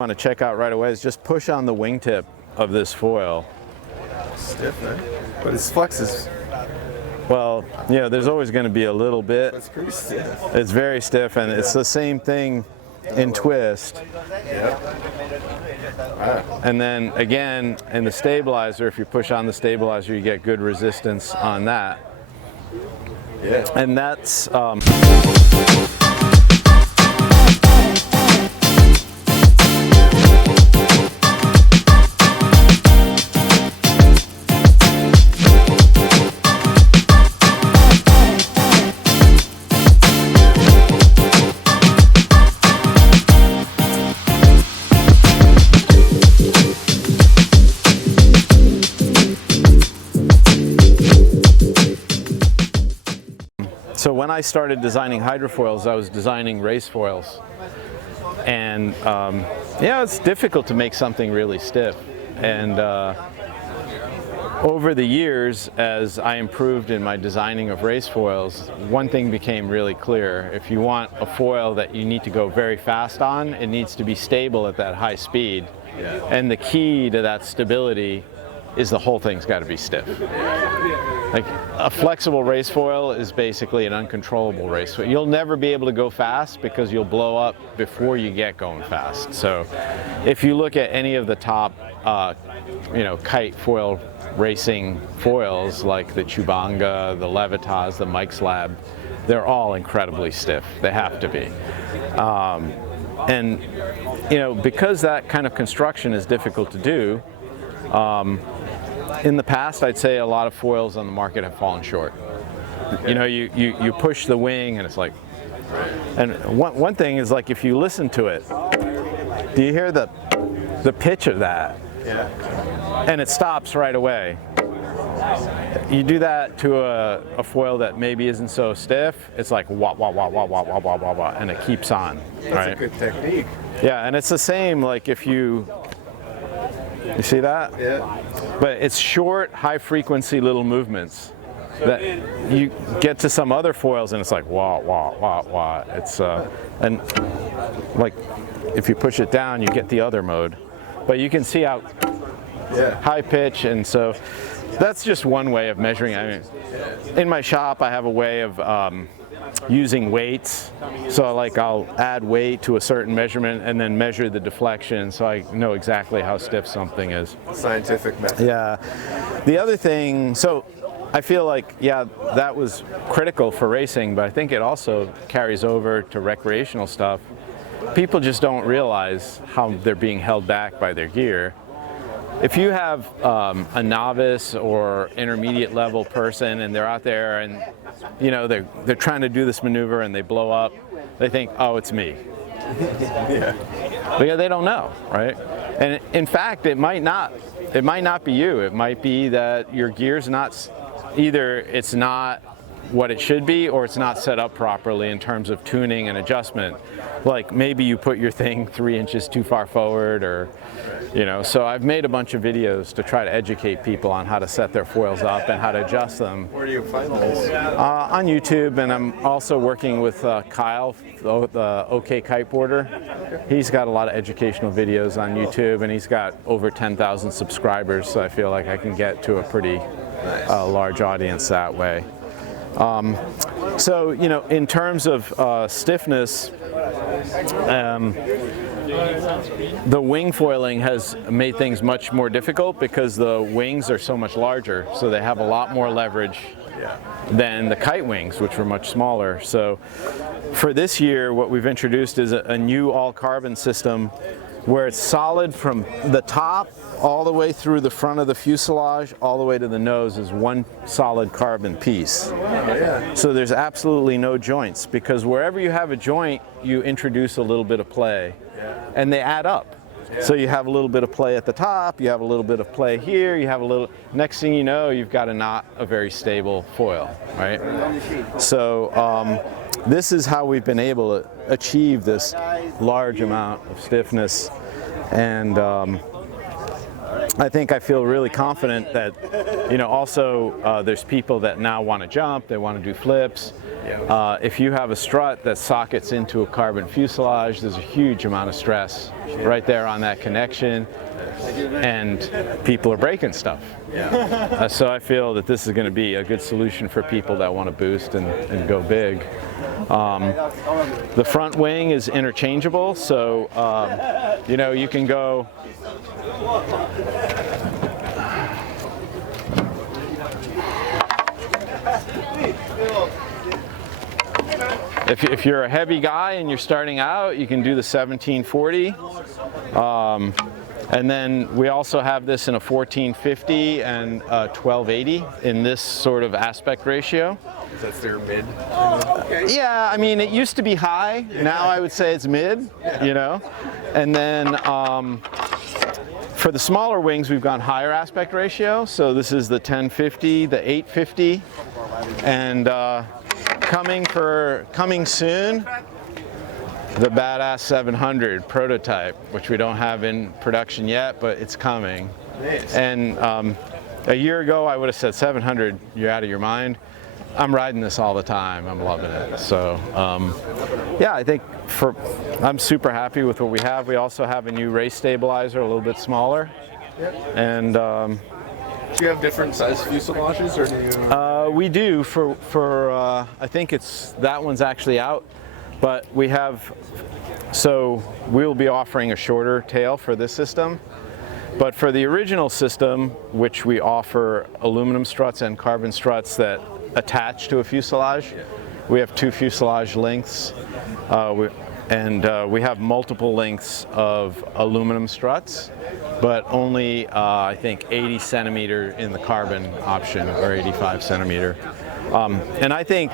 Want to check out right away is just push on the wingtip of this foil. Stiff, man. But its flex is... Well, yeah, there's always going to be a little bit. It's pretty stiff. It's very stiff, and it's the same thing in twist. Yep. Wow. And then again, in the stabilizer, if you push on the stabilizer, you get good resistance on that. Yeah. And that's... So when I started designing hydrofoils, I was designing race foils. And yeah, it's difficult to make something really stiff. And over the years, as I improved in my designing of race foils, one thing became really clear. If you want a foil that you need to go very fast on, it needs to be stable at that high speed. Yeah. And the key to that stability is the whole thing's got to be stiff. Like a flexible race foil is basically an uncontrollable race foil. You'll never be able to go fast because you'll blow up before you get going fast. So if you look at any of the top kite foil racing foils like the Chubanga, the Levitas, the Mike's Lab, they're all incredibly stiff. They have to be. And because that kind of construction is difficult to do, in the past, I'd say a lot of foils on the market have fallen short. You push the wing and it's like, and one thing is like if you listen to it, do you hear the pitch of that? Yeah. And it stops right away. You do that to a foil that maybe isn't so stiff, it's like wah wah wah wah wah wah wah wah wah, and it keeps on. That's right? a good technique. Yeah, and it's the same like if you see that? Yeah. But it's short, high-frequency little movements that you get to some other foils, and it's like wah wah wah wah. It's and like if you push it down, you get the other mode. But you can see how high pitch, and so that's just one way of measuring. I mean, in my shop, I have a way of using weights. So like I'll add weight to a certain measurement and then measure the deflection so I know exactly how stiff something is. Scientific method. Yeah. The other thing, so I feel like, yeah, that was critical for racing, but I think it also carries over to recreational stuff. People just don't realize how they're being held back by their gear. If you have a novice or intermediate level person and they're out there and they're trying to do this maneuver and they blow up, they think, oh, it's me. Yeah. Because they don't know, right? And in fact, it might not be you. It might be that your gear's not, either it's not what it should be or it's not set up properly in terms of tuning and adjustment. Like maybe you put your thing 3 inches too far forward, or so I've made a bunch of videos to try to educate people on how to set their foils up and how to adjust them. Where do you find those? On YouTube, and I'm also working with Kyle, the OK Kiteboarder. He's got a lot of educational videos on YouTube, and he's got over 10,000 subscribers, so I feel like I can get to a pretty large audience that way. So, in terms of stiffness, the wing foiling has made things much more difficult because the wings are so much larger, so they have a lot more leverage than the kite wings, which were much smaller. So for this year, what we've introduced is a new all-carbon system where it's solid from the top all the way through the front of the fuselage, all the way to the nose is one solid carbon piece. So there's absolutely no joints, because wherever you have a joint, you introduce a little bit of play, and they add up. So you have a little bit of play at the top, you have a little bit of play here, you have a little, next thing you know, you've got not a very stable foil, right? So this is how we've been able to achieve this large amount of stiffness. And I think I feel really confident that, also there's people that now want to jump, they want to do flips. If you have a strut that sockets into a carbon fuselage, there's a huge amount of stress right there on that connection, and people are breaking stuff. So I feel that this is going to be a good solution for people that want to boost and go big. The front wing is interchangeable, so you can go. If you're a heavy guy and you're starting out, you can do the 1740. And then we also have this in a 1450 and a 1280 in this sort of aspect ratio. That's their mid. Yeah, I mean, it used to be high. Now I would say it's mid, And then for the smaller wings, we've gone higher aspect ratio. So this is the 1050, the 850, and coming soon, the badass 700 prototype, which we don't have in production yet, but it's coming. Nice. And a year ago, I would have said 700, you're out of your mind. I'm riding this all the time. I'm loving it. So, yeah, I think I'm super happy with what we have. We also have a new race stabilizer, a little bit smaller. Yep. And do you have different size fuselages, or do you? we do for I think that one's actually out, but we have. So we'll be offering a shorter tail for this system. But for the original system, which we offer aluminum struts and carbon struts that attach to a fuselage, we have 2 fuselage lengths, and we have multiple lengths of aluminum struts, but only I think 80 centimeter in the carbon option, or 85 centimeter. And I think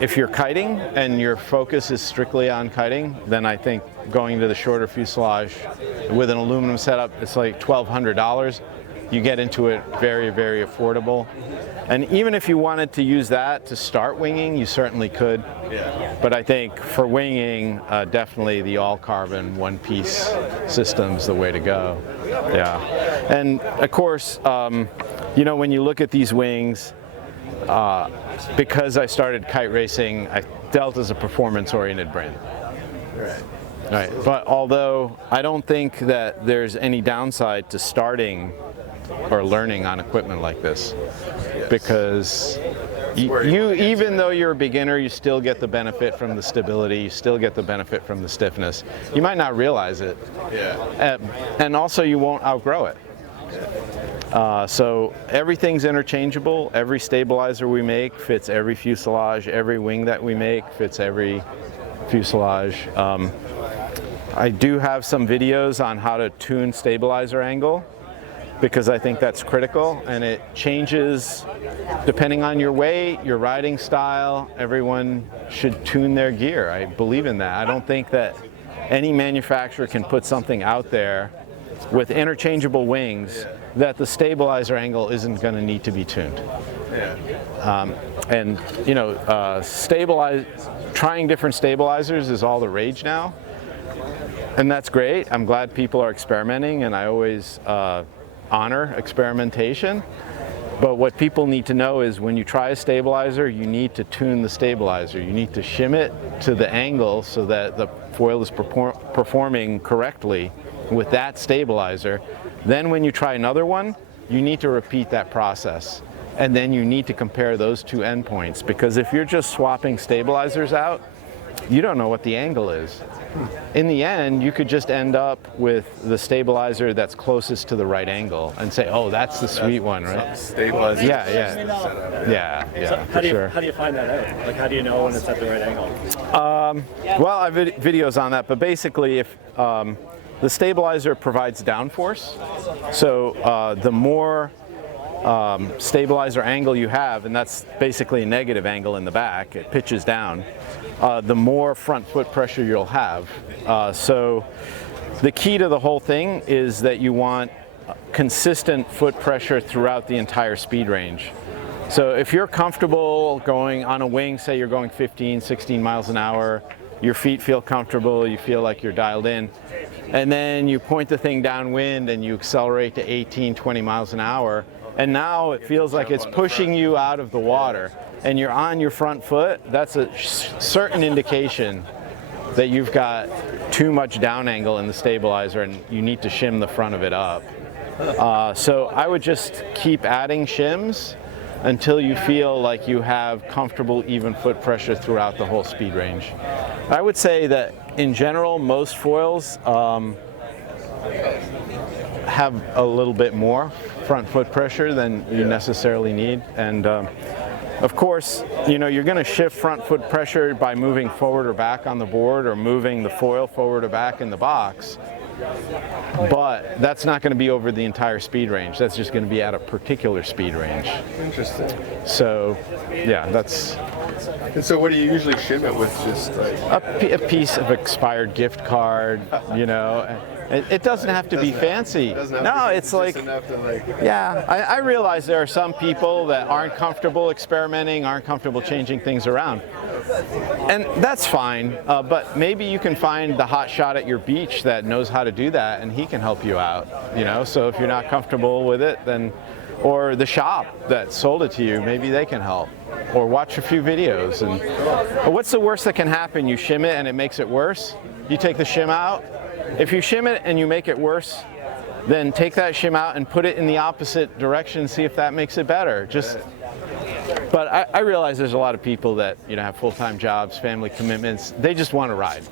if you're kiting and your focus is strictly on kiting, then I think going to the shorter fuselage with an aluminum setup, it's like $1,200. You get into it very, very affordable. And even if you wanted to use that to start winging, you certainly could. Yeah. But I think for winging, definitely the all-carbon one-piece system's the way to go. Yeah. And of course, when you look at these wings, because I started kite racing, Delta's a performance-oriented brand. Right. But although I don't think that there's any downside to starting or learning on equipment like this, because you even though you're a beginner, you still get the benefit from the stability, you still get the benefit from the stiffness. You might not realize it, and also you won't outgrow it. So everything's interchangeable. Every stabilizer we make fits every fuselage. Every wing that we make fits every fuselage. I do have some videos on how to tune stabilizer angle, because I think that's critical, and it changes depending on your weight, your riding style. Everyone should tune their gear. I believe in that. I don't think that any manufacturer can put something out there with interchangeable wings that the stabilizer angle isn't going to need to be tuned. And trying different stabilizers is all the rage now, and that's great. I'm glad people are experimenting, and I always honor experimentation. But what people need to know is when you try a stabilizer, you need to tune the stabilizer. You need to shim it to the angle so that the foil is performing correctly with that stabilizer. Then when you try another one, you need to repeat that process. And then you need to compare those 2 endpoints, because if you're just swapping stabilizers out, you don't know what the angle is. In the end, you could just end up with the stabilizer that's closest to the right angle and say, oh, that's the sweet one, right? Stabilizer. Yeah, for sure. How do you find that out? Like, how do you know when it's at the right angle? Well, I have videos on that, but basically, if the stabilizer provides downforce, so the more stabilizer angle you have, and that's basically a negative angle in the back, it pitches down, the more front foot pressure you'll have. So the key to the whole thing is that you want consistent foot pressure throughout the entire speed range. So if you're comfortable going on a wing, say you're going 15, 16 miles an hour, your feet feel comfortable, you feel like you're dialed in. And then you point the thing downwind and you accelerate to 18, 20 miles an hour. And now it feels like it's pushing you out of the water and you're on your front foot. That's a certain indication that you've got too much down angle in the stabilizer and you need to shim the front of it up. So I would just keep adding shims until you feel like you have comfortable even foot pressure throughout the whole speed range. I would say that in general, most foils have a little bit more front foot pressure than you necessarily need. And of course, you know, you're going to shift front foot pressure by moving forward or back on the board or moving the foil forward or back in the box. But that's not going to be over the entire speed range. That's just going to be at a particular speed range. Interesting. So, yeah, that's... And so what do you usually shim it with? Just like a piece of expired gift card, you know. It doesn't have to be fancy. No, it's like, yeah, I realize there are some people that aren't comfortable experimenting, aren't comfortable changing things around. And that's fine, but maybe you can find the hot shot at your beach that knows how to do that and he can help you out, you know. So if you're not comfortable with it, then, or the shop that sold it to you, maybe they can help. Or watch a few videos. And what's the worst that can happen? You shim it and it makes it worse. You take the shim out. If you shim it and you make it worse, then take that shim out and put it in the opposite direction and see if that makes it better. But I realize there's a lot of people that, you know, have full-time jobs, family commitments. They just want to ride.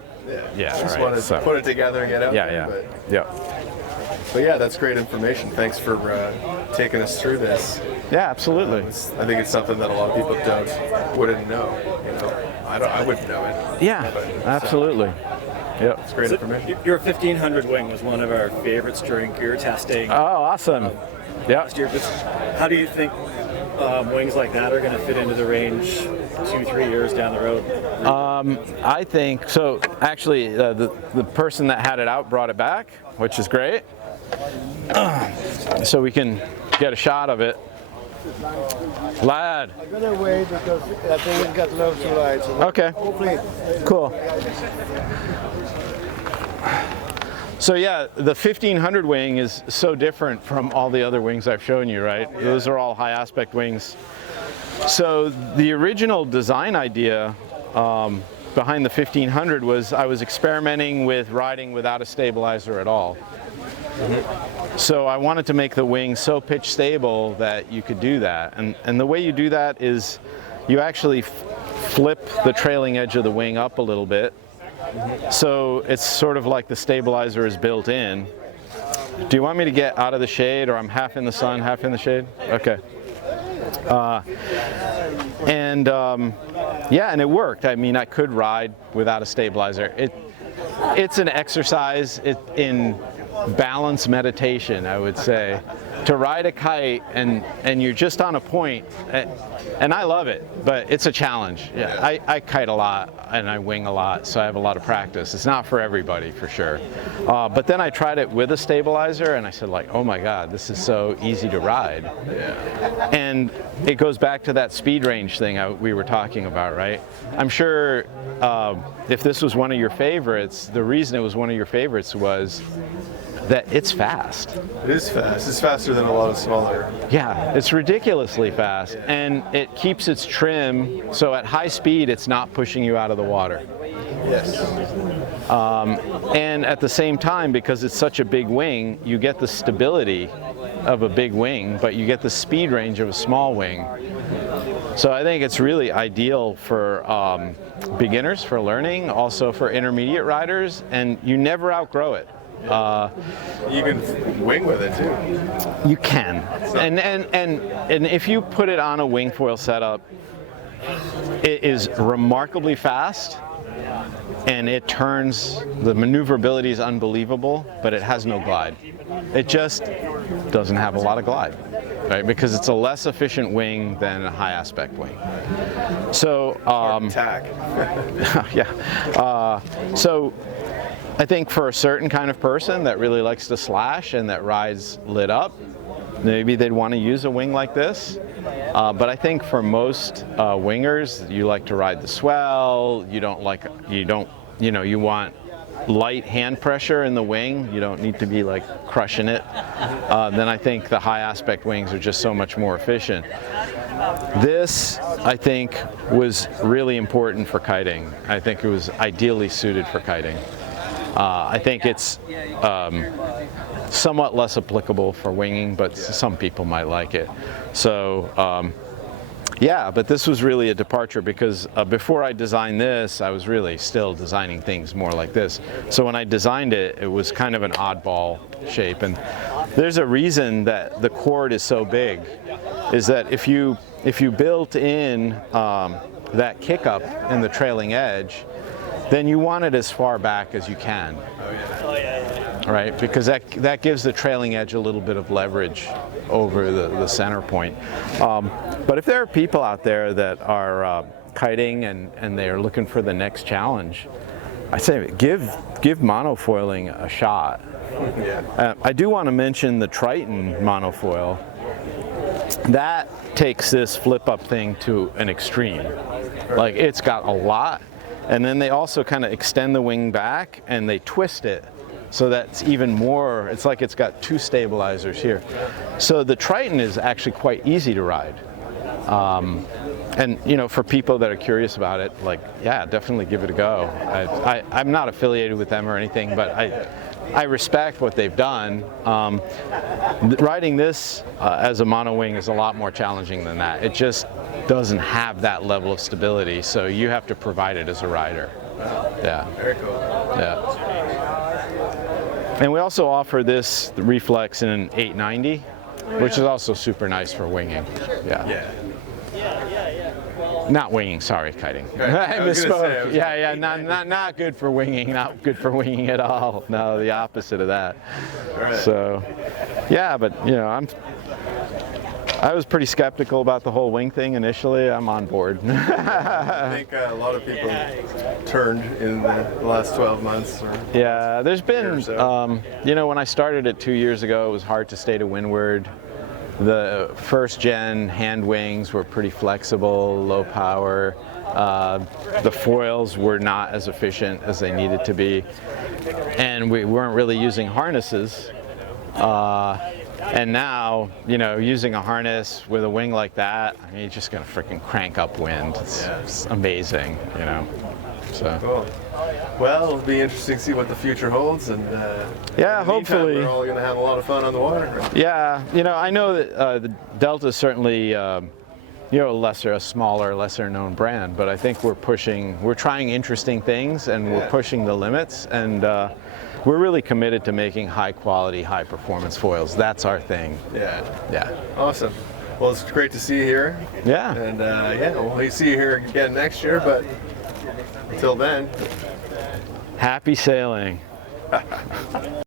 Yeah, just right. want to put it together and get out there. But yeah, that's great information. Thanks for taking us through this. Yeah, absolutely. I think it's something that a lot of people wouldn't know. You know, I wouldn't know it. Yeah, absolutely. Yep. It's great information. Your 1500 wing was one of our favorites during gear testing. Oh, awesome. Last year. How do you think wings like that are going to fit into the range 2-3 years down the road? I think so. Actually, the person that had it out brought it back, which is great. So we can get a shot of it. Lad. I'm gonna wait because I think it's got low to ride. So Okay. hopefully. Cool. So yeah, the 1500 wing is so different from all the other wings I've shown you, right? Those are all high aspect wings. So the original design idea behind the 1500 was I was experimenting with riding without a stabilizer at all. So I wanted to make the wing so pitch stable that you could do that. And the way you do that is you actually flip the trailing edge of the wing up a little bit. So it's sort of like the stabilizer is built in. Do you want me to get out of the shade, or I'm half in the sun, half in the shade? Okay. Yeah, and it worked. I mean, I could ride without a stabilizer. It's an exercise in balance meditation, I would say, to ride a kite and you're just on a point, and I love it, but it's a challenge. Yeah, I kite a lot and I wing a lot, so I have a lot of practice. It's not for everybody, for sure. But then I tried it with a stabilizer and I said, like, oh my God, this is so easy to ride. And it goes back to that speed range thing we were talking about, right? I'm sure if this was one of your favorites, the reason it was one of your favorites was that it's fast. It is fast. It's faster than a lot of smaller. Yeah, it's ridiculously fast, and it keeps its trim, so at high speed it's not pushing you out of the water. Yes. And at the same time, because it's such a big wing, you get the stability of a big wing, but you get the speed range of a small wing. So I think it's really ideal for beginners, for learning, also for intermediate riders, and you never outgrow it. You can wing with it too. You can, and if you put it on a wing foil setup, it is remarkably fast, and it turns. The maneuverability is unbelievable, but it has no glide. It just doesn't have a lot of glide, right? Because it's a less efficient wing than a high aspect wing. So tack. Yeah. So I think for a certain kind of person that really likes to slash and that rides lit up, maybe they'd want to use a wing like this. But I think for most wingers, you like to ride the swell. You don't you know, you want light hand pressure in the wing. You don't need to be like crushing it. Then I think the high aspect wings are just so much more efficient. This, I think, was really important for kiting. I think it was ideally suited for kiting. I think it's somewhat less applicable for winging, but some people might like it. So yeah, but this was really a departure because before I designed this, I was really still designing things more like this. So when I designed it, it was kind of an oddball shape. And there's a reason that the chord is so big, is that if you built in that kick up in the trailing edge, then you want it as far back as you can. Right, because that gives the trailing edge a little bit of leverage over the center point. But if there are people out there that are kiting and they are looking for the next challenge, I say give monofoiling a shot. I do want to mention the Triton monofoil. That takes this flip up thing to an extreme. Like, it's got a lot, and then they also kind of extend the wing back and they twist it. So that's even more, it's like it's got two stabilizers here. So the Triton is actually quite easy to ride. And you know, for people that are curious about it, like, yeah, definitely give it a go. I'm not affiliated with them or anything, but I respect what they've done. Riding this as a mono wing is a lot more challenging than that. It just doesn't have that level of stability, so you have to provide it as a rider. Yeah. Very cool. Yeah. And we also offer this reflex in an 890, which is also super nice for winging. Yeah. Not winging, sorry, kiting. I misspoke. Yeah, not good for winging, not good for winging at all. No, the opposite of that. Right. So, yeah, but you know, I was pretty skeptical about the whole wing thing initially. I'm on board. I think a lot of people turned in the last 12 months. Yeah, there's been, you know, when I started it 2 years ago, it was hard to stay to windward. The first gen hand wings were pretty flexible, low power. The foils were not as efficient as they needed to be. And we weren't really using harnesses. And now, you know, using a harness with a wing like that, I mean, you're just gonna freaking crank up wind. It's amazing, you know. So. Cool. Well, it'll be interesting to see what the future holds, and yeah, in the meantime, hopefully we're all gonna have a lot of fun on the water. Yeah, you know, I know that the Delta is certainly, you know, a smaller, lesser known brand, but I think we're trying interesting things, and we're pushing the limits, and we're really committed to making high quality, high performance foils. That's our thing. Yeah. Awesome. Well, it's great to see you here. Yeah. And yeah, we'll see you here again next year, but until then, happy sailing.